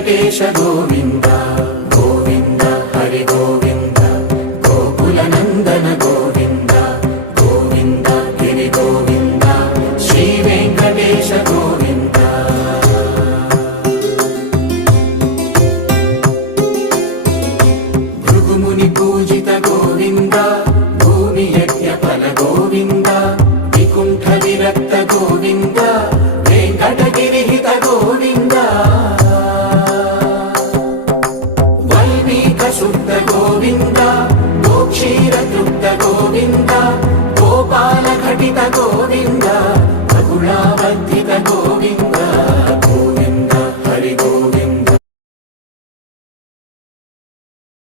వెంకటేశ గోవింద గోవింద హరి గోవింద గోకుల నందన గోవింద గోవింద గిరి గోవింద శ్రీ వెంకటేశ గోవింద భృగుముని పూజిత గోవింద భూమి యజ్ఞ ఫల గోవింద వికుంఠ విరక్త గోవింద వెంకటగిరిహిత గోవింద వల్మీక శుద్ధ గోవింద గోక్షీర తృప్త గోవింద గోపాల ఘటిత గోవింద